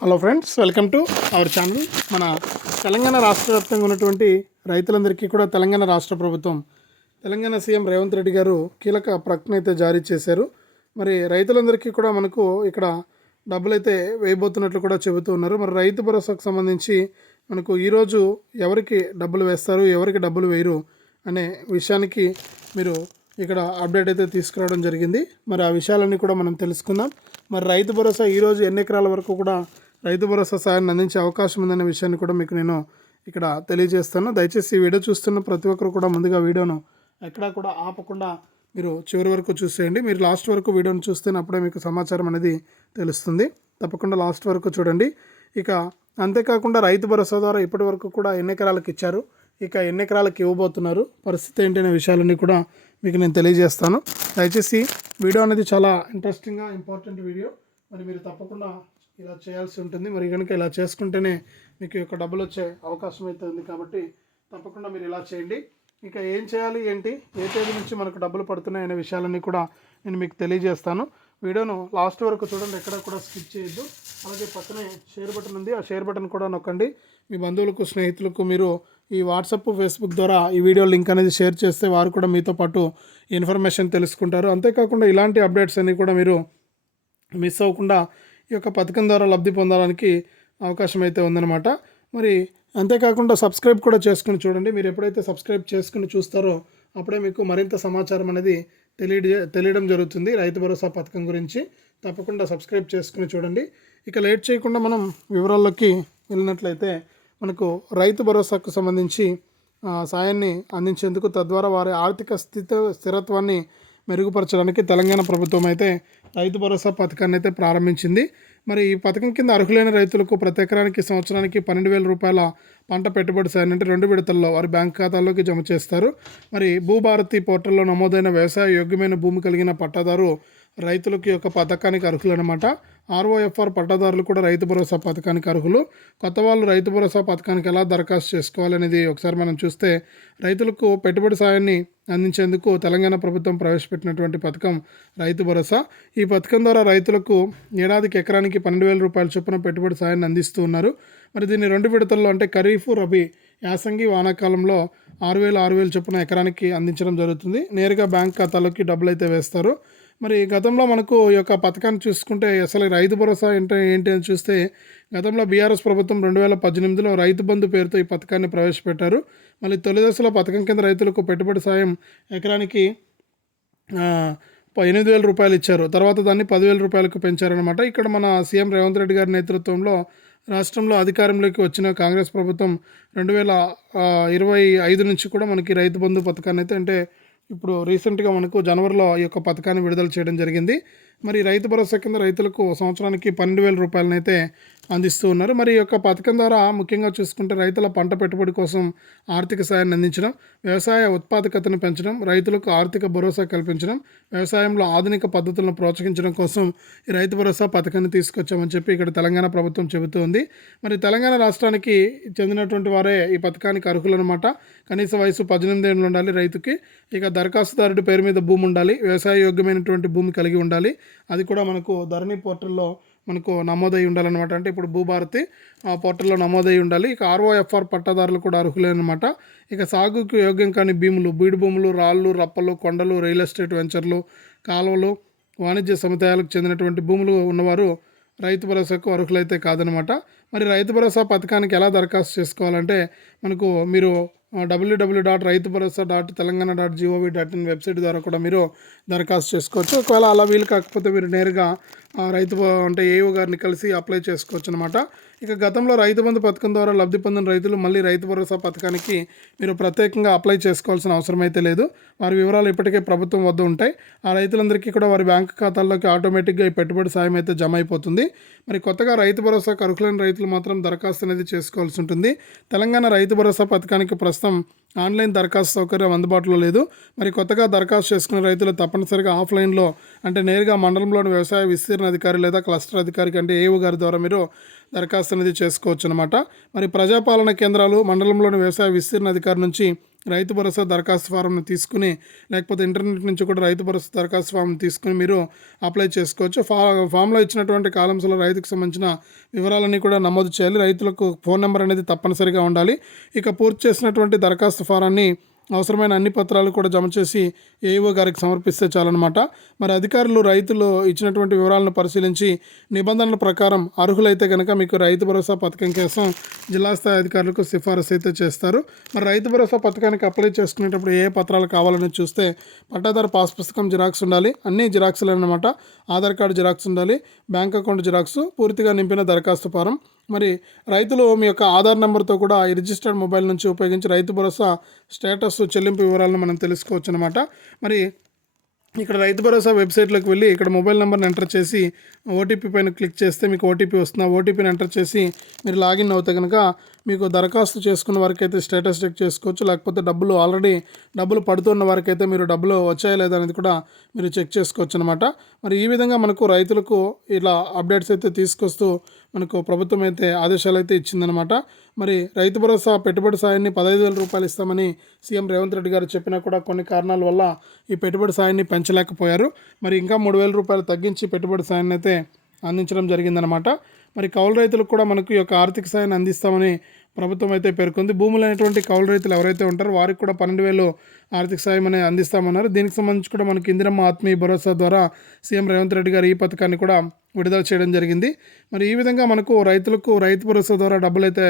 Hello friends welcome to our channel మన తెలంగాణ రాష్ట్ర వ్యాప్తంగా ఉన్నటువంటి రైతులందరికీ కూడా తెలంగాణ రాష్ట్ర ప్రభుత్వం తెలంగాణ సీఎం రేవంత్ రెడ్డి గారు కీలక ప్రకటన అయితే జారీ చేశారు. మరి రైతులందరికీ కూడా మనకు ఇక్కడ డబ్బులు అయితే వేయబోతున్నట్లు కూడా చెబుతూ ఉన్నారు. మరి రైతు భరోసాకు సంబంధించి మనకు ఈరోజు ఎవరికి డబ్బులు వేస్తారు ఎవరికి డబ్బులు వేయరు అనే విషయానికి మీరు ఇక్కడ అప్డేట్ అయితే తీసుకురావడం జరిగింది. మరి ఆ విషయాలన్నీ కూడా మనం తెలుసుకుందాం. మరి రైతు భరోసా ఈరోజు ఎన్ని ఎకరాల వరకు కూడా రైతు భరోసా సాయాన్ని అందించే అవకాశం ఉందనే విషయాన్ని కూడా మీకు నేను ఇక్కడ తెలియజేస్తాను. దయచేసి ఈ వీడియో చూస్తున్న ప్రతి ఒక్కరు కూడా ముందుగా వీడియోను ఎక్కడా కూడా ఆపకుండా మీరు చివరి వరకు చూసేయండి. మీరు లాస్ట్ వరకు వీడియోను చూస్తేనే అప్పుడే మీకు సమాచారం అనేది తెలుస్తుంది. తప్పకుండా లాస్ట్ వరకు చూడండి. ఇక అంతేకాకుండా రైతు భరోసా ద్వారా ఇప్పటి వరకు కూడా ఎన్ని ఎకరాలకు ఇచ్చారు? ఇక ఎన్ని ఎకరాలకు ఇవ్వబోతున్నారు? పరిస్థితి ఏంటనే విషయాలన్నీ కూడా మీకు నేను తెలియజేస్తాను. దయచేసి వీడియో అనేది చాలా ఇంట్రెస్టింగ్గా ఇంపార్టెంట్ వీడియో. మరి మీరు తప్పకుండా ఇలా చేయాల్సి ఉంటుంది. మరి కనుక ఇలా చేసుకుంటేనే మీకు యొక్క డబ్బులు వచ్చే అవకాశం అయితే ఉంది కాబట్టి తప్పకుండా మీరు ఇలా చేయండి. ఇంకా ఏం చేయాలి ఏంటి ఏ తేదీ నుంచి మనకు డబ్బులు పడుతున్నాయి అనే విషయాలన్నీ కూడా నేను మీకు తెలియజేస్తాను. వీడియోను లాస్ట్ వరకు చూడండి ఎక్కడ కూడా స్కిప్ చేయొద్దు. అలాగే పక్కనే షేర్ బటన్ ఉంది. ఆ షేర్ బటన్ కూడా నొక్కండి. మీ బంధువులకు స్నేహితులకు మీరు ఈ వాట్సాప్ ఫేస్బుక్ ద్వారా ఈ వీడియో లింక్ అనేది షేర్ చేస్తే వారు కూడా మీతో పాటు ఇన్ఫర్మేషన్ తెలుసుకుంటారు. అంతేకాకుండా ఇలాంటి అప్డేట్స్ అన్నీ కూడా మీరు మిస్ అవ్వకుండా ఈ యొక్క పథకం ద్వారా లబ్ధి పొందడానికి అవకాశం అయితే ఉందన్నమాట. మరి అంతేకాకుండా సబ్స్క్రైబ్ కూడా చేసుకుని చూడండి. మీరు ఎప్పుడైతే సబ్స్క్రైబ్ చేసుకుని చూస్తారో అప్పుడే మీకు మరింత సమాచారం అనేది తెలియ తెలియడం జరుగుతుంది. రైతు భరోసా పథకం గురించి తప్పకుండా సబ్స్క్రైబ్ చేసుకుని చూడండి. ఇక లేట్ చేయకుండా మనం వివరాల్లోకి వెళ్ళినట్లయితే మనకు రైతు భరోసాకు సంబంధించి సాయాన్ని అందించేందుకు తద్వారా వారి ఆర్థిక స్థితి స్థిరత్వాన్ని మెరుగుపరచడానికి తెలంగాణ ప్రభుత్వం అయితే రైతు భరోసా పథకాన్ని అయితే ప్రారంభించింది. మరి ఈ పథకం కింద అర్హులైన రైతులకు ప్రతి ఎకరానికి సంవత్సరానికి పన్నెండు వేల రూపాయల పంట పెట్టుబడి సాయం అంటే రెండు విడతల్లో వారి బ్యాంక్ ఖాతాల్లోకి జమ చేస్తారు. మరి భూభారతి పోర్టల్లో నమోదైన వ్యవసాయ యోగ్యమైన భూమి కలిగిన పట్టాదారు రైతులకు యొక్క పథకానికి అర్హులన్నమాట ఆర్ఓఎఫ్ఆర్ పట్టాదారులు కూడా రైతు భరోసా పథకానికి అర్హులు. కొత్త వాళ్ళు రైతు భరోసా పథకానికి ఎలా దరఖాస్తు చేసుకోవాలనేది ఒకసారి మనం చూస్తే రైతులకు పెట్టుబడి సాయాన్ని అందించేందుకు తెలంగాణ ప్రభుత్వం ప్రవేశపెట్టినటువంటి పథకం రైతు భరోసా. ఈ పథకం ద్వారా రైతులకు ఏడాదికి ఎకరానికి పన్నెండు వేల రూపాయల చొప్పున పెట్టుబడి సాయాన్ని అందిస్తూ ఉన్నారు. మరి దీన్ని రెండు విడతల్లో అంటే ఖరీఫ్ రబీ యాసంగి వానాకాలంలో ఆరు వేల ఆరు వేలు చొప్పున ఎకరానికి అందించడం జరుగుతుంది. నేరుగా బ్యాంక్ ఖాతాలోకి డబ్బులు అయితే వేస్తారు. మరి గతంలో మనకు ఈ యొక్క పథకాన్ని చూసుకుంటే అసలు రైతు భరోసా ఏంటి ఏంటి అని చూస్తే గతంలో బీఆర్ఎస్ ప్రభుత్వం రెండు వేల పద్దెనిమిదిలో రైతు బంధు పేరుతో ఈ పథకాన్ని ప్రవేశపెట్టారు. మళ్ళీ తొలి దశలో పథకం కింద రైతులకు పెట్టుబడి సాయం ఎకరానికి ఎనిమిది వేల రూపాయలు ఇచ్చారు. తర్వాత దాన్ని పదివేల రూపాయలకు పెంచారనమాట ఇక్కడ మన సీఎం రేవంత్ రెడ్డి గారి నేతృత్వంలో రాష్ట్రంలో అధికారంలోకి వచ్చిన కాంగ్రెస్ ప్రభుత్వం రెండు వేల ఇరవై ఐదు నుంచి కూడా మనకి రైతు బంధు పథకాన్ని అయితే అంటే ఇప్పుడు రీసెంట్గా మనకు జనవరిలో ఈ యొక్క పథకాన్ని విడుదల చేయడం జరిగింది. మరి రైతు భరోసా కింద రైతులకు సంవత్సరానికి పన్నెండు వేల రూపాయలనైతే అందిస్తూ ఉన్నారు. మరి ఈ యొక్క పథకం ద్వారా ముఖ్యంగా చూసుకుంటే రైతుల పంట పెట్టుబడి కోసం ఆర్థిక సాయాన్ని అందించడం వ్యవసాయ ఉత్పాదకతను పెంచడం రైతులకు ఆర్థిక భరోసా కల్పించడం వ్యవసాయంలో ఆధునిక పద్ధతులను ప్రోత్సహించడం కోసం ఈ రైతు భరోసా పథకాన్ని తీసుకొచ్చామని చెప్పి ఇక్కడ తెలంగాణ ప్రభుత్వం చెబుతూ ఉంది. మరి తెలంగాణ రాష్ట్రానికి చెందినటువంటి వారే ఈ పథకానికి అర్హులన్నమాట. కనీస వయసు పద్దెనిమిది ఏళ్ళు ఉండాలి రైతుకి. ఇక దరఖాస్తుదారుడి పేరు మీద భూమి ఉండాలి. వ్యవసాయ యోగ్యమైనటువంటి భూమి కలిగి ఉండాలి. అది కూడా మనకు ధరణి పోర్టల్లో మనకు నమోదై ఉండాలన్నమాట. అంటే ఇప్పుడు భూభారతి ఆ పోర్టల్లో నమోదై ఉండాలి. ఇక ఆర్ఓఎఫ్ఆర్ పట్టాదారులు కూడా అర్హులేనమాట. ఇక సాగుకు యోగ్యం కాని భూములు బీడు భూములు రాళ్ళు రప్పలు కొండలు రియల్ ఎస్టేట్ వెంచర్లు కాలువలు వాణిజ్య సముదాయాలకు చెందినటువంటి భూములు ఉన్నవారు రైతు భరోసాకు అర్హులైతే కాదనమాట మరి రైతు భరోసా పథకానికి ఎలా దరఖాస్తు చేసుకోవాలంటే మనకు మీరు WWW dot Rythu Bharosa dot Telangana dot GOV dot in website ద్వారా కూడా మీరు దరఖాస్తు చేసుకోవచ్చు. ఒకవేళ అలా వీలు కాకపోతే మీరు నేరుగా రైతు అంటే ఏఓ గారిని కలిసి అప్లై చేసుకోవచ్చు అనమాట ఇక గతంలో రైతు బంధు పథకం ద్వారా లబ్ధి పొందిన రైతులు మళ్ళీ రైతు భరోసా పథకానికి మీరు ప్రత్యేకంగా అప్లై చేసుకోవాల్సిన అవసరం అయితే లేదు. వారి వివరాలు ఇప్పటికే ప్రభుత్వం వద్ద ఉంటాయి. ఆ రైతులందరికీ కూడా వారి బ్యాంక్ ఖాతాల్లోకి ఆటోమేటిక్గా ఈ పెట్టుబడి సాయం అయితే జమ అయిపోతుంది. మరి కొత్తగా రైతు భరోసా అర్హులైన రైతులు మాత్రం దరఖాస్తు అనేది చేసుకోవాల్సి ఉంటుంది. తెలంగాణ రైతు భరోసా పథకానికి ప్రస్తుతం ఆన్లైన్ దరఖాస్తు సౌకర్యం అందుబాటులో లేదు. మరి కొత్తగా దరఖాస్తు చేసుకునే రైతులు తప్పనిసరిగా ఆఫ్లైన్లో అంటే నేరుగా మండలంలోని వ్యవసాయ విస్తీర్ణ అధికారి లేదా క్లస్టర్ అధికారికి అంటే ఏఓ గారి ద్వారా మీరు దరఖాస్తు అనేది చేసుకోవచ్చు అనమాట మరి ప్రజాపాలన కేంద్రాలు మండలంలోని వ్యవసాయ విస్తీర్ణ అధికారి నుంచి రైతు భరోసా దరఖాస్తు ఫారంను తీసుకుని లేకపోతే ఇంటర్నెట్ నుంచి కూడా రైతు భరోసా దరఖాస్తు ఫామ్ తీసుకుని మీరు అప్లై చేసుకోవచ్చు. ఫా ఫామ్లో ఇచ్చినటువంటి కాలమ్స్లో రైతుకు సంబంధించిన వివరాలన్నీ కూడా నమోదు చేయాలి. రైతులకు ఫోన్ నెంబర్ అనేది తప్పనిసరిగా ఉండాలి. ఇక పూర్తి చేసినటువంటి దరఖాస్తు ఫారాన్ని అవసరమైన అన్ని పత్రాలు కూడా జమ చేసి ఏఈఓ గారికి సమర్పిస్తే చాలన్నమాట. మరి అధికారులు రైతులు ఇచ్చినటువంటి వివరాలను పరిశీలించి నిబంధనల ప్రకారం అర్హులైతే కనుక మీకు రైతు భరోసా పథకం కోసం జిల్లా స్థాయి అధికారులకు సిఫారసు అయితే చేస్తారు. మరి రైతు భరోసా పథకానికి అప్లై చేసుకునేటప్పుడు ఏ ఏ పత్రాలు కావాలని చూస్తే పట్టాదారు పాస్ పుస్తకం జిరాక్స్ ఉండాలి. అన్ని జిరాక్స్లు అన్నమాట. ఆధార్ కార్డు జిరాక్స్ ఉండాలి. బ్యాంక్ అకౌంట్ జిరాక్స్ పూర్తిగా నింపిన దరఖాస్తు ఫారం మరి రైతులు మీ యొక్క ఆధార్ నెంబర్తో కూడా ఈ రిజిస్టర్డ్ మొబైల్ నుంచి ఉపయోగించి రైతు భరోసా స్టేటస్ చెల్లింపు వివరాలను మనం తెలుసుకోవచ్చు అనమాట మరి ఇక్కడ రైతు భరోసా వెబ్సైట్లోకి వెళ్ళి ఇక్కడ మొబైల్ నెంబర్ని ఎంటర్ చేసి ఓటీపీ పైన క్లిక్ చేస్తే మీకు ఓటీపీ వస్తుంది ఓటీపీని ఎంటర్ చేసి మీరు లాగిన్ అవుతే కనుక మీకు దరఖాస్తు చేసుకున్న వారికైతే అయితే స్టేటస్ చెక్ చేసుకోవచ్చు. లేకపోతే డబ్బులు ఆల్రెడీ డబ్బులు పడుతున్న వారికైతే అయితే మీరు డబ్బులు వచ్చాయా లేదా అనేది కూడా మీరు చెక్ చేసుకోవచ్చు అనమాట మరి ఈ విధంగా మనకు రైతులకు ఇలా అప్డేట్స్ అయితే తీసుకొస్తూ మనకు ప్రభుత్వం అయితే ఆదేశాలు అయితే ఇచ్చిందనమాట మరి రైతు భరోసా పెట్టుబడి సాయాన్ని పదహైదు వేల రూపాయలు ఇస్తామని సీఎం రేవంత్ రెడ్డి గారు చెప్పినా కూడా కొన్ని కారణాల వల్ల ఈ పెట్టుబడి సాయాన్ని పెంచలేకపోయారు. మరి ఇంకా మూడు వేల రూపాయలు తగ్గించి పెట్టుబడి సాయాన్ని అయితే అందించడం జరిగిందనమాట మరి కౌలు రైతులకు కూడా మనకు ఈ యొక్క ఆర్థిక సాయాన్ని అందిస్తామని ప్రభుత్వం అయితే పేర్కొంది. భూములు అనేటువంటి కౌలు రైతులు ఎవరైతే ఉంటారో వారికి కూడా పన్నెండు వేలు ఆర్థిక సాయం అనేది అందిస్తామన్నారు. దీనికి సంబంధించి కూడా మనకి ఇందిరమ్మ ఆత్మీయ భరోసా ద్వారా సీఎం రేవంత్ రెడ్డి గారు ఈ పథకాన్ని కూడా విడుదల చేయడం జరిగింది. మరి ఈ విధంగా మనకు రైతులకు రైతు భరోసా ద్వారా డబ్బులు అయితే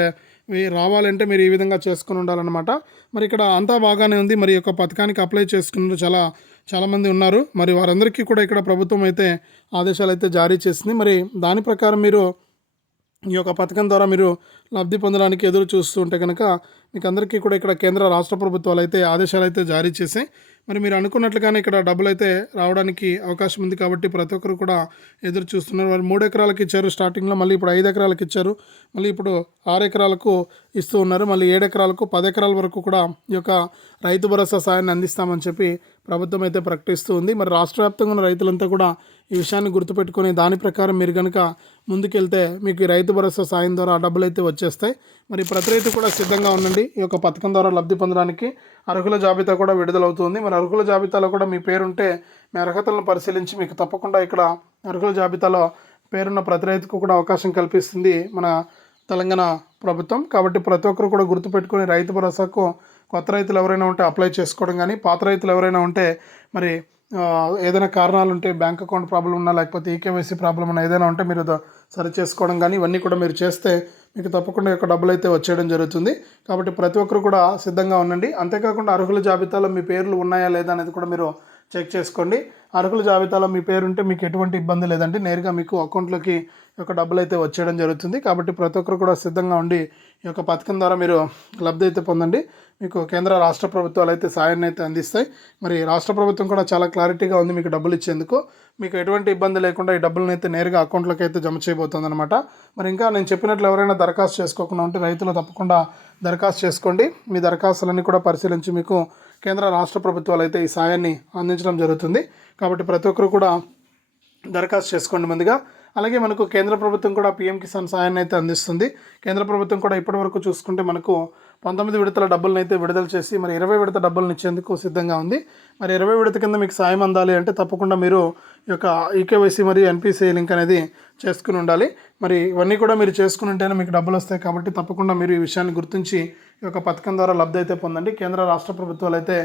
రావాలంటే మీరు ఈ విధంగా చేసుకుని ఉండాలన్నమాట. మరి ఇక్కడ అంతా బాగానే ఉంది. మరి యొక్క పథకానికి అప్లై చేసుకున్నారు చాలా చాలామంది ఉన్నారు. మరి వారందరికీ కూడా ఇక్కడ ప్రభుత్వం అయితే ఆదేశాలు అయితే జారీ చేసింది. మరి దాని ప్రకారం మీరు ఈ యొక్క పథకం ద్వారా మీరు లబ్ధి పొందడానికి ఎదురు చూస్తుంటే కనుక మీకు అందరికీ కూడా ఇక్కడ కేంద్ర రాష్ట్ర ప్రభుత్వాలు అయితే ఆదేశాలు అయితే జారీ చేసాయి మరి మీరు అనుకున్నట్లుగానే ఇక్కడ డబ్బులు అయితే రావడానికి అవకాశం ఉంది కాబట్టి ప్రతి ఒక్కరు కూడా ఎదురు చూస్తున్నారు. వాళ్ళు మూడు ఎకరాలకు ఇచ్చారు స్టార్టింగ్లో మళ్ళీ ఇప్పుడు ఐదు ఎకరాలకు ఇచ్చారు. మళ్ళీ ఇప్పుడు ఆరు ఎకరాలకు ఇస్తూ ఉన్నారు. మళ్ళీ ఏడు ఎకరాలకు పది ఎకరాల వరకు కూడా ఈ యొక్క రైతు భరోసా సాయాన్ని అందిస్తామని చెప్పి ప్రభుత్వం అయితే ప్రకటిస్తూ ఉంది. మరి రాష్ట్ర వ్యాప్తంగా ఉన్న రైతులంతా కూడా ఈ విషయాన్ని గుర్తుపెట్టుకొని దాని ప్రకారం మీరు కనుక ముందుకెళ్తే మీకు ఈ రైతు భరోసా సాయం ద్వారా డబ్బులు అయితే వచ్చేస్తాయి. మరి ప్రతి రైతు కూడా సిద్ధంగా ఉండండి. ఈ యొక్క పథకం ద్వారా లబ్ధి పొందడానికి అర్హుల జాబితా కూడా విడుదలవుతుంది. మరి అర్హుల జాబితాలో కూడా మీ పేరుంటే మీ అర్హతలను పరిశీలించి మీకు తప్పకుండా ఇక్కడ అర్హుల జాబితాలో పేరున్న ప్రతి రైతుకు కూడా అవకాశం కల్పిస్తుంది మన తెలంగాణ ప్రభుత్వం. కాబట్టి ప్రతి ఒక్కరు కూడా గుర్తుపెట్టుకుని రైతు భరోసాకు కొత్త రైతులు ఎవరైనా ఉంటే అప్లై చేసుకోవడం కానీ పాత రైతులు ఎవరైనా ఉంటే మరి ఏదైనా కారణాలు ఉంటే బ్యాంక్ అకౌంట్ ప్రాబ్లం ఉన్నా లేకపోతే ఈకేవైసీ ప్రాబ్లం ఉన్నా ఏదైనా ఉంటే మీరు సరి చేసుకోవడం కానీ ఇవన్నీ కూడా మీరు చేస్తే మీకు తప్పకుండా యొక్క డబ్బులు అయితే వచ్చేయడం జరుగుతుంది. కాబట్టి ప్రతి ఒక్కరు కూడా సిద్ధంగా ఉండండి. అంతేకాకుండా అర్హుల జాబితాలో మీ పేర్లు ఉన్నాయా లేదా అనేది కూడా మీరు చెక్ చేసుకోండి. అర్హుల జాబితాలో మీ పేరు ఉంటే మీకు ఎటువంటి ఇబ్బంది లేదండి. నేరుగా మీకు అకౌంట్లోకి యొక్క డబ్బులు అయితే వచ్చేయడం జరుగుతుంది. కాబట్టి ప్రతి ఒక్కరు కూడా సిద్ధంగా ఉండి ఈ యొక్క పథకం ద్వారా మీరు లబ్ధి అయితే పొందండి. మీకు కేంద్ర రాష్ట్ర ప్రభుత్వాలు అయితే సాయాన్ని అయితే అందిస్తాయి. మరి రాష్ట్ర ప్రభుత్వం కూడా చాలా క్లారిటీగా ఉంది మీకు డబ్బులు ఇచ్చేందుకు. మీకు ఎటువంటి ఇబ్బంది లేకుండా ఈ డబ్బులను అయితే నేరుగా అకౌంట్లోకి అయితే జమ చేయబోతుంది అనమాట మరి ఇంకా నేను చెప్పినట్లు ఎవరైనా దరఖాస్తు చేసుకోకుండా ఉంటే రైతులు తప్పకుండా దరఖాస్తు చేసుకోండి. మీ దరఖాస్తులన్నీ కూడా పరిశీలించి మీకు కేంద్ర రాష్ట్ర ప్రభుత్వాలు అయితే ఈ సాయాన్ని అందించడం జరుగుతుంది. కాబట్టి ప్రతి ఒక్కరు కూడా దరఖాస్తు చేసుకోండి ముందుగా. అలాగే మనకు కేంద్ర ప్రభుత్వం కూడా పీఎం కిసాన్ సాయాన్ని అయితే అందిస్తుంది. కేంద్ర ప్రభుత్వం కూడా ఇప్పటివరకు చూసుకుంటే మనకు పంతొమ్మిది విడతల డబ్బులను అయితే విడుదల చేసి మరి ఇరవై విడత డబ్బులను ఇచ్చేందుకు సిద్ధంగా ఉంది. మరి ఇరవై విడత కింద మీకు సాయం అందాలి అంటే తప్పకుండా మీరు ఈ యొక్క ఈకేవైసీ మరియు ఎన్పిసిఐ లింక్ అనేది చేసుకుని ఉండాలి. మరి ఇవన్నీ కూడా మీరు చేసుకుని ఉంటేనే మీకు డబ్బులు వస్తాయి కాబట్టి తప్పకుండా మీరు ఈ విషయాన్ని గుర్తించి ఈ యొక్క పథకం ద్వారా లబ్ధి అయితే పొందండి. కేంద్ర రాష్ట్ర ప్రభుత్వాలు అయితే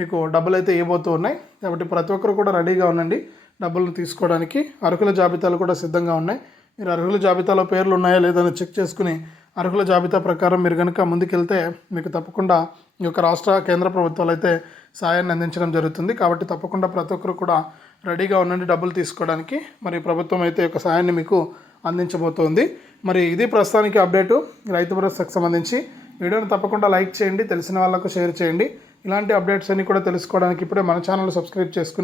మీకు డబ్బులు అయితే ఇవ్వబోతూ ఉన్నాయి. కాబట్టి ప్రతి ఒక్కరు కూడా రెడీగా ఉండండి డబ్బులను తీసుకోవడానికి. అర్హుల జాబితాలు కూడా సిద్ధంగా ఉన్నాయి. మీరు అర్హుల జాబితాలో పేర్లు ఉన్నాయా లేదని చెక్ చేసుకుని అర్హుల జాబితా ప్రకారం మీరు కనుక ముందుకెళ్తే మీకు తప్పకుండా ఈ యొక్క రాష్ట్ర కేంద్ర ప్రభుత్వాలు అయితే సాయాన్ని అందించడం జరుగుతుంది. కాబట్టి తప్పకుండా ప్రతి ఒక్కరు కూడా రెడీగా ఉండండి డబ్బులు తీసుకోవడానికి. మరి ప్రభుత్వం అయితే ఒక యొక్క సాయాన్ని మీకు అందించబోతోంది. మరి ఇది ప్రస్తుతానికి అప్డేటు. రైతు భరోసాకు సంబంధించి వీడియోని తప్పకుండా లైక్ చేయండి తెలిసిన వాళ్ళకు షేర్ చేయండి. ఇలాంటి అప్డేట్స్ అన్ని కూడా తెలుసుకోవడానికి ఇప్పుడే మన ఛానల్ సబ్స్క్రైబ్ చేసుకుని